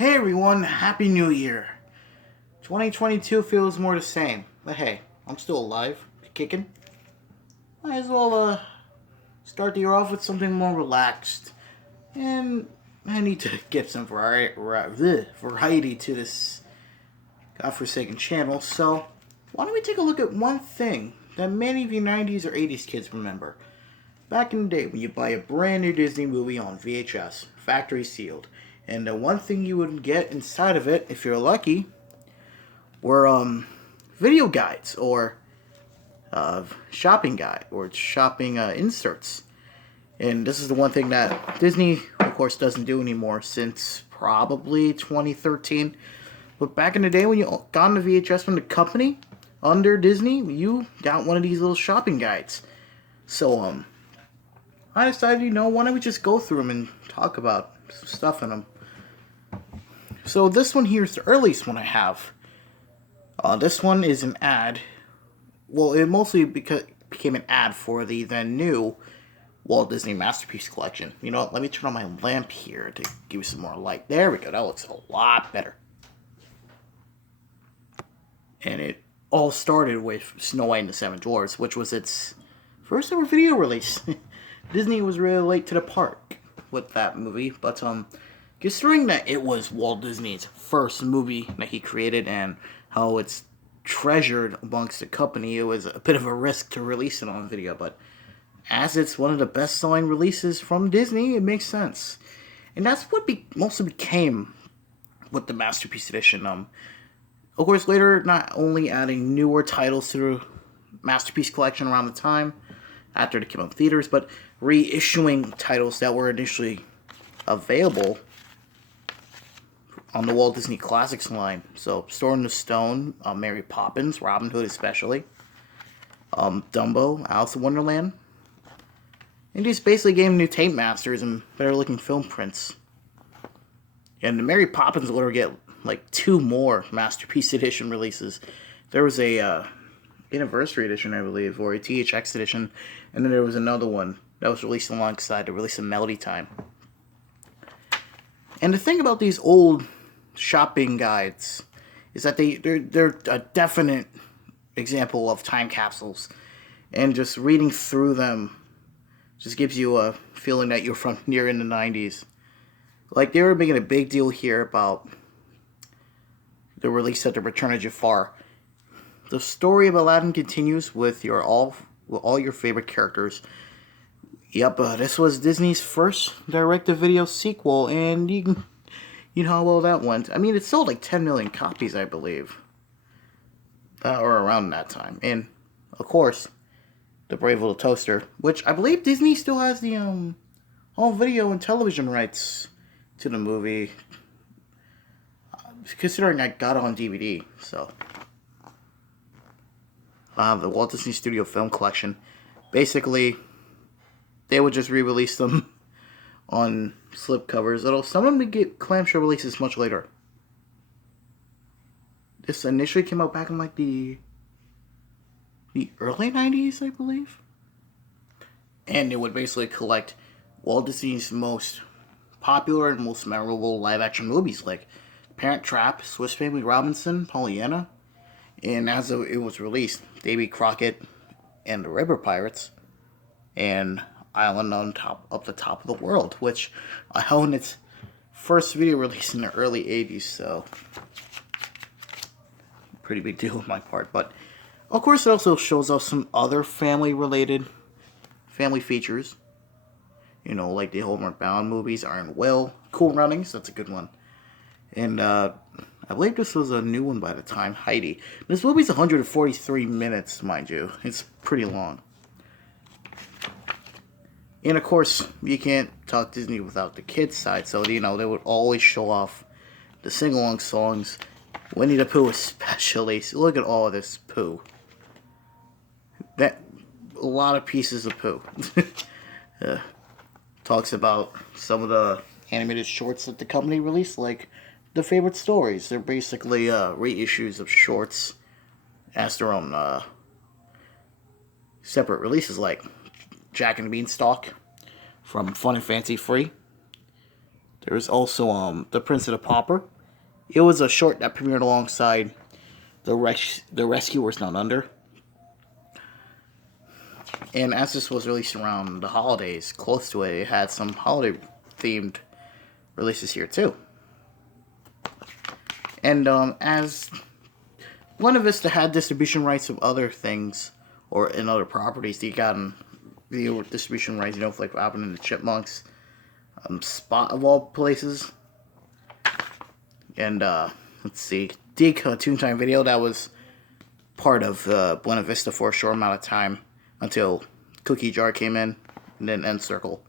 Hey everyone, Happy New Year. 2022 feels more the same, but hey, I'm still alive, kicking. Might as well start the year off with something more relaxed. And I need to get some variety to this godforsaken channel, so why don't we take a look at one thing that many of you 90s or 80s kids remember. Back in the day when you buy a brand new Disney movie on VHS, factory sealed, and the one thing you would get inside of it, if you're lucky, were video guides or shopping guide or shopping inserts. And this is the one thing that Disney, of course, doesn't do anymore since probably 2013. But back in the day when you got the VHS from the company under Disney, you got one of these little shopping guides. So I decided, why don't we just go through them and talk about some stuff in them. So this one here is the earliest one I have. This one is an ad. Well, it mostly became an ad for the then new Walt Disney Masterpiece Collection. You know what? Let me turn on my lamp here to give you some more light. There we go. That looks a lot better. And it all started with Snow White and the Seven Dwarfs, which was its first ever video release. Disney was really late to the park with that movie, but considering that it was Walt Disney's first movie that he created and how it's treasured amongst the company, it was a bit of a risk to release it on video, but as it's one of the best-selling releases from Disney, it makes sense. And that's what mostly became with the Masterpiece Edition. Of course, later, not only adding newer titles to the Masterpiece Collection around the time, after it came out in theaters, but reissuing titles that were initially available on the Walt Disney Classics line. So, Sword in the Stone, Mary Poppins, Robin Hood especially, Dumbo, Alice in Wonderland. And just basically gave new tape masters and better looking film prints. And the Mary Poppins will literally get like 2 more Masterpiece Edition releases. There was a Anniversary Edition, I believe, or a THX Edition, and then there was another one that was released alongside the release of Melody Time. And the thing about these old shopping guides is that they're a definite example of time capsules, and just reading through them just gives you a feeling that you're from near in the 90s. Like, they were making a big deal here about the release of The Return of Jafar. The story of Aladdin continues with all your favorite characters. Yep, this was Disney's first direct-to-video sequel, and you know how well that went. I mean, it sold like 10 million copies, I believe, or around that time. And of course, The Brave Little Toaster, which I believe Disney still has the all video and television rights to the movie, considering I got it on DVD. So the Walt Disney Studio Film Collection, basically, they would just re-release them on slipcovers. Although some of them would get clamshell releases much later. This initially came out back in like the early 90s, I believe. And it would basically collect Walt Disney's most popular and most memorable live-action movies, like Parent Trap, Swiss Family Robinson, Pollyanna, and as it was released, Davy Crockett and the River Pirates, and Island on the Top of the World, which I own its first video release in the early 80s, so pretty big deal on my part. But of course, it also shows us some other family features, like the Homeward Bound movies, Iron Will, Cool Runnings, that's a good one, and I believe this was a new one by the time, Heidi. This movie's 143 minutes, mind you. It's pretty long. And of course, you can't talk Disney without the kids' side, so they would always show off the sing-along songs. Winnie the Pooh especially. So look at all of this Pooh. A lot of pieces of Pooh. Talks about some of the animated shorts that the company released, like the favorite stories. They're basically reissues of shorts as their own separate releases, like Jack and the Beanstalk from Fun and Fancy Free, There was also The Prince of the Pauper. It was a short that premiered alongside The Rescuers Down Under. And as this was released around the holidays, close to it, it had some holiday-themed releases here too. And as Buena Vista had distribution rights of other things, or in other properties, they got video distribution rights, like Alvin and the Chipmunks, Spot of all places. And let's see, Dig Toontown Video, that was part of Buena Vista for a short amount of time until Cookie Jar came in, and then End Circle.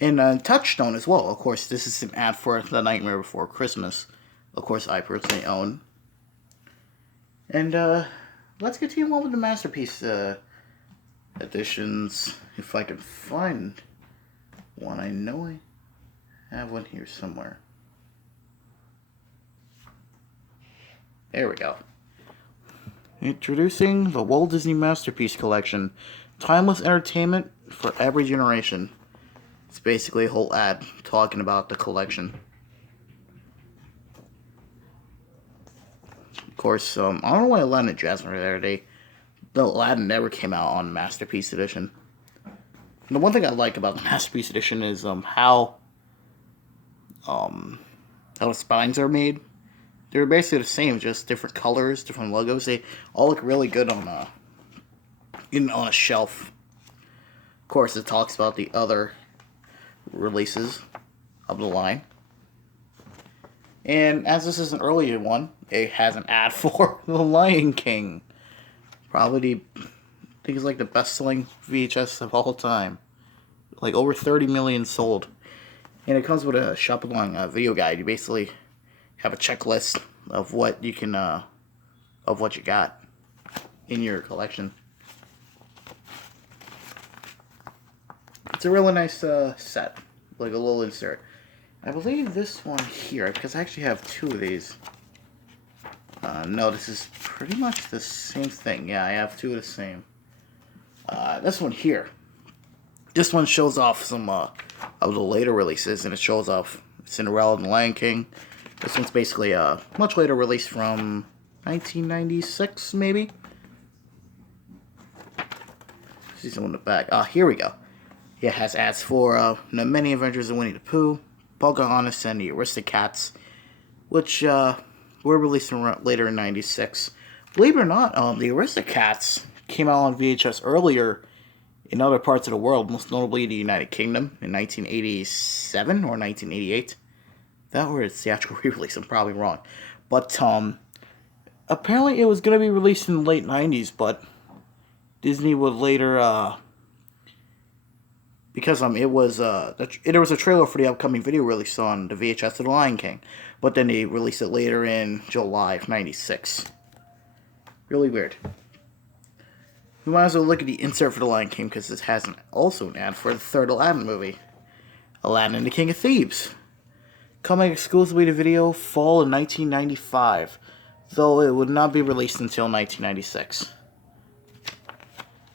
And Touchstone as well. Of course, this is an ad for The Nightmare Before Christmas. Of course, I personally own. And let's continue on with the Masterpiece editions. If I can find one. I know I have one here somewhere. There we go. Introducing the Walt Disney Masterpiece Collection. Timeless entertainment for every generation. It's basically a whole ad talking about the collection. Of course, I don't know why Aladdin and Jasmine are there. The Aladdin never came out on Masterpiece Edition. And the one thing I like about the Masterpiece Edition is how the spines are made. They're basically the same, just different colors, different logos. They all look really good on a shelf. Of course, it talks about the other releases of the line. And as this is an earlier one, it has an ad for The Lion King. Probably, I think it's like the best-selling VHS of all time. Like over 30 million sold. And it comes with a shop-along video guide. You basically have a checklist of what you can, of what you got in your collection. It's a really nice set, like a little insert. I believe this one here, because I actually have two of these. No, this is pretty much the same thing. Yeah, I have two of the same. This one here. This one shows off some of the later releases, and it shows off Cinderella and the Lion King. This one's basically a much later release from 1996, maybe? See some in the back. Here we go. It has ads for The Many Adventures of Winnie the Pooh, Pocahontas, and the Aristocats, which were released later in 96. Believe it or not, the Aristocats came out on VHS earlier in other parts of the world, most notably the United Kingdom in 1987 or 1988. That were its theatrical re-release, I'm probably wrong. But apparently it was going to be released in the late 90s, but Disney would later, because it was there was a trailer for the upcoming video release on the VHS of The Lion King, but then they released it later in July of 96. Really weird. We might as well look at the insert for The Lion King, because this has also an ad for the third Aladdin movie, Aladdin and the King of Thieves. Coming exclusively to video fall of 1995, though it would not be released until 1996.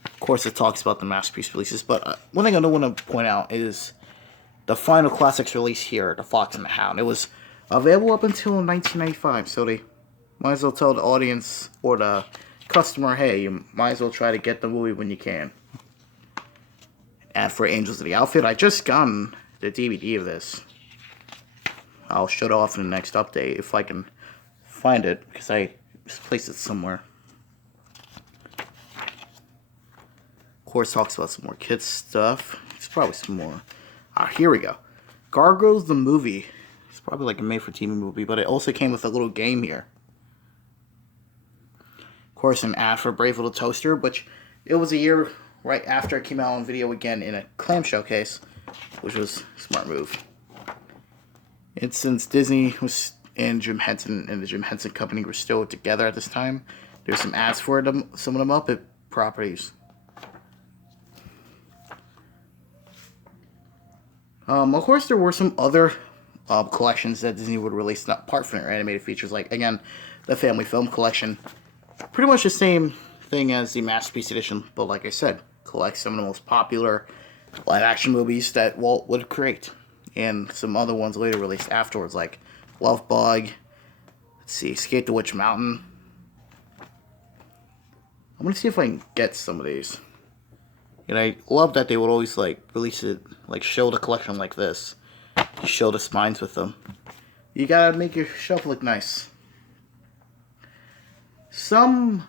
Of course, it talks about the Masterpiece releases, but one thing I do want to point out is the final Classics release here, The Fox and the Hound. It was available up until 1995, so they might as well tell the audience or the customer, hey, you might as well try to get the movie when you can. Ad for Angels of the Outfit. I just gotten the DVD of this. I'll show it off in the next update if I can find it, because I placed it somewhere. Of course, talks about some more kids stuff. There's probably some more. Here we go. Gargoyles the movie. It's probably like a made-for-TV movie, but it also came with a little game here. Of course, an ad for Brave Little Toaster, which it was a year right after it came out on video again in a clamshell case, which was a smart move. And since Disney was and Jim Henson and the Jim Henson Company were still together at this time, there's some ads for them, some of the Muppet properties. Of course, there were some other collections that Disney would release, not apart from their animated features, like, again, the Family Film Collection. Pretty much the same thing as the Masterpiece Edition, but like I said, collects some of the most popular live action movies that Walt would create, and some other ones later released afterwards, like Love Bug. Let's see, Escape the Witch Mountain. I'm gonna see if I can get some of these. And I love that they would always like release it, like show the collection like this, show the spines with them. You gotta make your shelf look nice. Of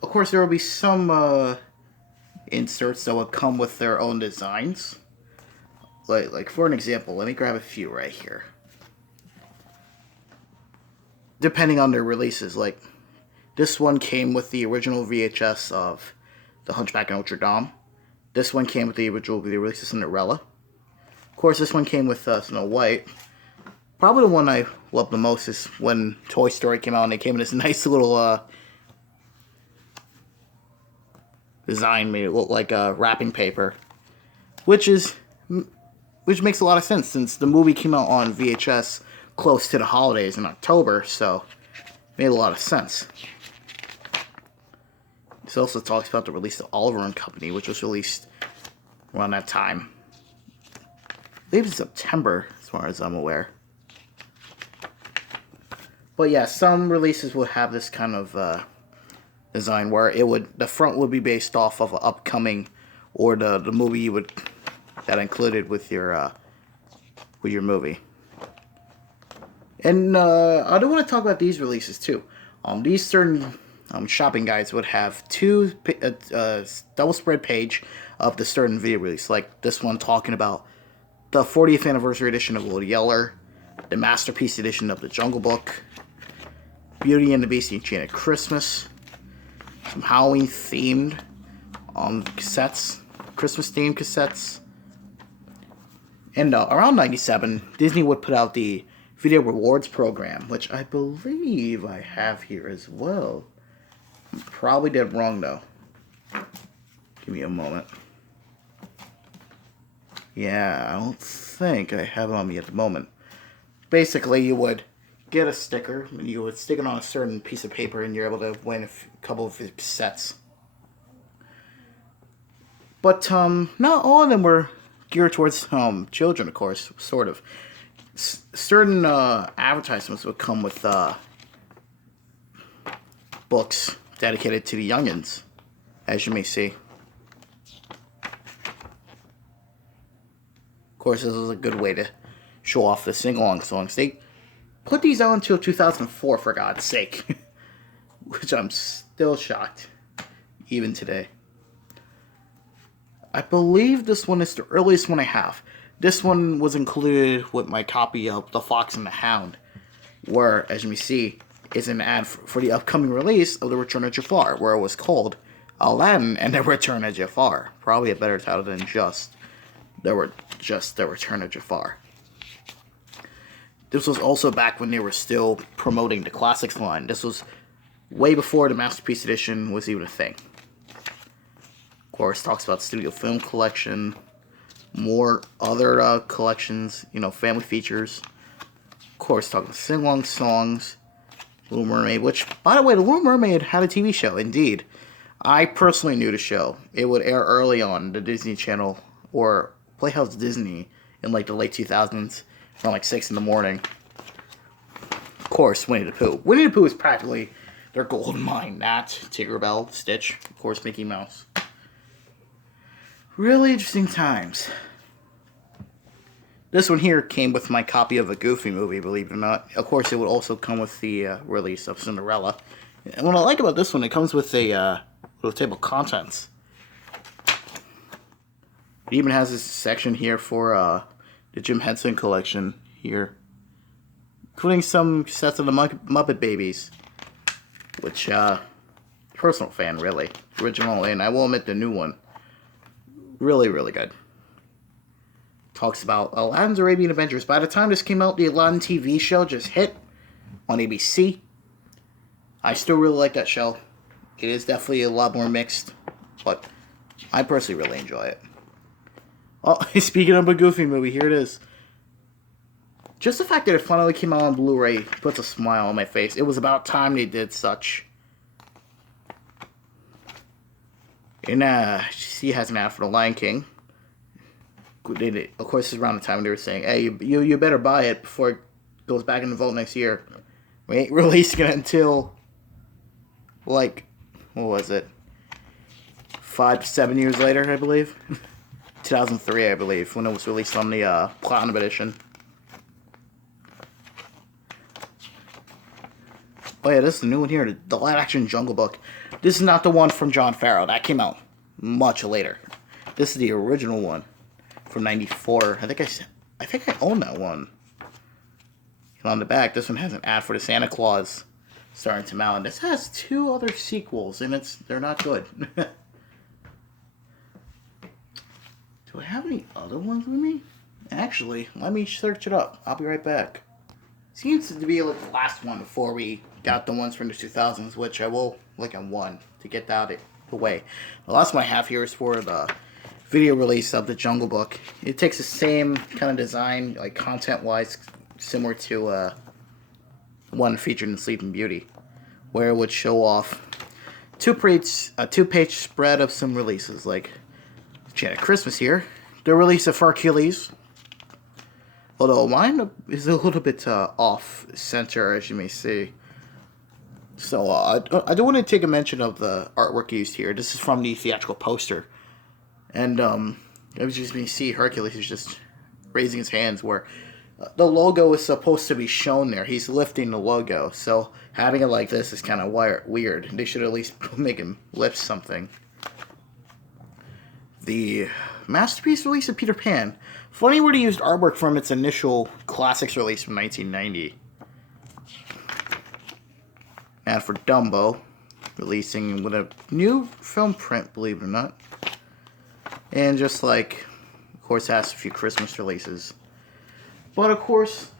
course, there will be some inserts that will come with their own designs. Like for an example, let me grab a few right here. Depending on their releases, like this one came with the original VHS of The Hunchback of Notre Dame. This one came with the original video release of Cinderella. Of course, this one came with Snow White. Probably the one I love the most is when Toy Story came out and they came in this nice little design, made it look like wrapping paper, which makes a lot of sense since the movie came out on VHS close to the holidays in October, so it made a lot of sense. This also talks about the release of Oliver and Company, which was released around that time. I believe it's September, as far as I'm aware. But yeah, some releases would have this kind of design where the front would be based off of an upcoming or the movie that included with your movie. And I do want to talk about these releases too. These certain shopping guides would have two double spread page of the certain video release, like this one talking about the 40th anniversary edition of Little Yeller, the masterpiece edition of The Jungle Book, Beauty and the Beast: Enchanted Christmas, some Halloween themed cassettes, Christmas themed cassettes. And around 97, Disney would put out the Video Rewards program, which I believe I have here as well. I'm probably dead wrong though. Give me a moment. Yeah, I don't think I have it on me at the moment. Basically, you would get a sticker, and you would stick it on a certain piece of paper, and you're able to win a couple of sets. But not all of them were geared towards children, of course, sort of. Certain advertisements would come with books dedicated to the youngins, as you may see. Of course, this is a good way to show off the sing-along songs. They put these out until 2004, for God's sake. Which I'm still shocked, even today. I believe this one is the earliest one I have. This one was included with my copy of The Fox and the Hound, where, as you may see, is an ad for the upcoming release of The Return of Jafar, where it was called Aladdin and The Return of Jafar. Probably a better title than just The Return of Jafar. This was also back when they were still promoting the Classics line. This was way before the Masterpiece Edition was even a thing. Of course, talks about studio film collection, more other collections, family features. Of course, talking sing-along songs, Little Mermaid, which, by the way, The Little Mermaid had a TV show, indeed. I personally knew the show. It would air early on the Disney Channel, or Playhouse Disney, in like the late 2000s, around like 6 in the morning. Of course, Winnie the Pooh. Winnie the Pooh is practically their gold mine. That, Tinkerbell, Stitch, of course, Mickey Mouse. Really interesting times. This one here came with my copy of a Goofy movie, believe it or not. Of course, it would also come with the release of Cinderella. And what I like about this one, it comes with a little table of contents. It even has this section here for the Jim Henson collection here, including some sets of the Muppet Babies, which, personal fan, really. Original, and I will admit the new one. Really, really good. Talks about Aladdin's Arabian Adventures. By the time this came out, the Aladdin TV show just hit on ABC. I still really like that show. It is definitely a lot more mixed, but I personally really enjoy it. Oh, speaking of a Goofy movie, here it is. Just the fact that it finally came out on Blu-ray puts a smile on my face. It was about time they did such. And she has an ad for The Lion King. of course, this is around the time they were saying, "Hey, you better buy it before it goes back in the vault next year." We ain't releasing it until, like, what was it? 5 to 7 years later, I believe. 2003, I believe, when it was released on the Platinum Edition. Oh yeah, this is the new one here, the live-action Jungle Book. This is not the one from Jon Favreau. That came out much later. This is the original one from '94. I think I own that one. And on the back, this one has an ad for the Santa Claus starring Tim Allen. This has 2 other sequels, and they're not good. Do I have any other ones with me? Actually, let me search it up. I'll be right back. Seems to be like the last one before we got the ones from the 2000s, which I will look at one to get that out of the way. The last one I have here is for the video release of the Jungle Book. It takes the same kind of design, like content-wise, similar to one featured in Sleeping Beauty, where it would show off a two-page spread of some releases, like Janet Christmas here, the release of Hercules. Although mine is a little bit off center, as you may see. So I do want to take a mention of the artwork used here. This is from the theatrical poster, and as you may see, Hercules is just raising his hands where the logo is supposed to be shown there. He's lifting the logo, so having it like this is kind of weird. They should at least make him lift something. The masterpiece release of Peter Pan. Funny where they used artwork from its initial classics release from 1990. And for Dumbo, releasing with a new film print, believe it or not. And just like, of course, has a few Christmas releases. But of course,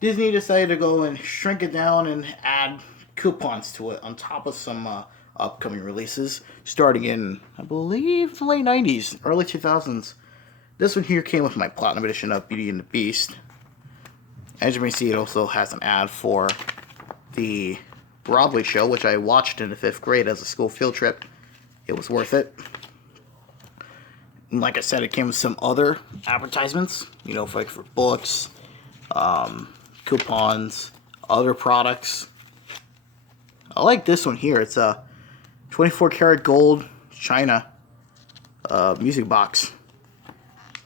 Disney decided to go and shrink it down and add coupons to it on top of some upcoming releases, starting in, I believe, the late 90s, early 2000s. This one here came with my Platinum Edition of Beauty and the Beast. As you may see, it also has an ad for the Broadway show, which I watched in the 5th grade as a school field trip. It was worth it. And like I said, it came with some other advertisements, you know, for books, coupons, other products. I like this one here. It's a 24 karat gold China music box.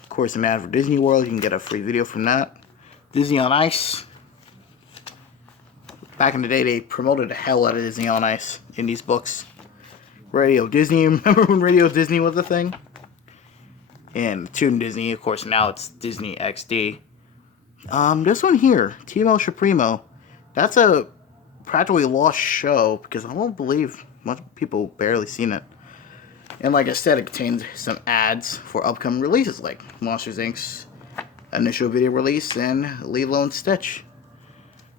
Of course, an ad for Disney World. You can get a free video from that. Disney on Ice. Back in the day, they promoted the hell out of Disney on Ice in these books. Radio Disney. Remember when Radio Disney was a thing? And Toon Disney, of course, now it's Disney XD. This one here, Timo Supremo. That's a practically lost show because I don't believe much people barely seen it. And like I said, it contains some ads for upcoming releases like Monsters Inc.'s initial video release and Lilo and Stitch.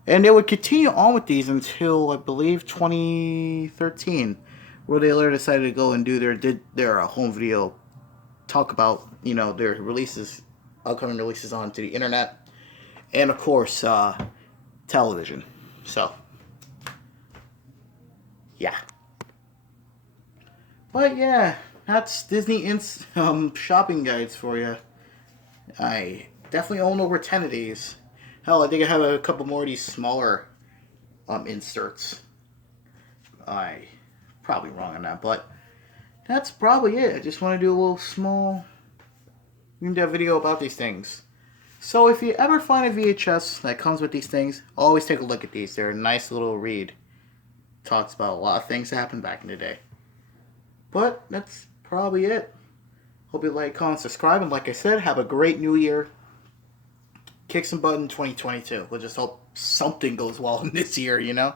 And they would continue on with these until, I believe, 2013, where they later decided to go and do their home video, talk about, you know, their releases, upcoming releases onto the internet, and of course, television. So, yeah. But yeah, that's Disney shopping guides for you. I definitely own over 10 of these. Hell, I think I have a couple more of these smaller inserts. I probably wrong on that, but that's probably it. I just want to do a little small video about these things. So if you ever find a VHS that comes with these things, always take a look at these. They're a nice little read. Talks about a lot of things that happened back in the day. But that's probably it. Hope you like, comment, subscribe, and like I said, have a great new year. Kick some butt in 2022. We'll just hope something goes well in this year, you know?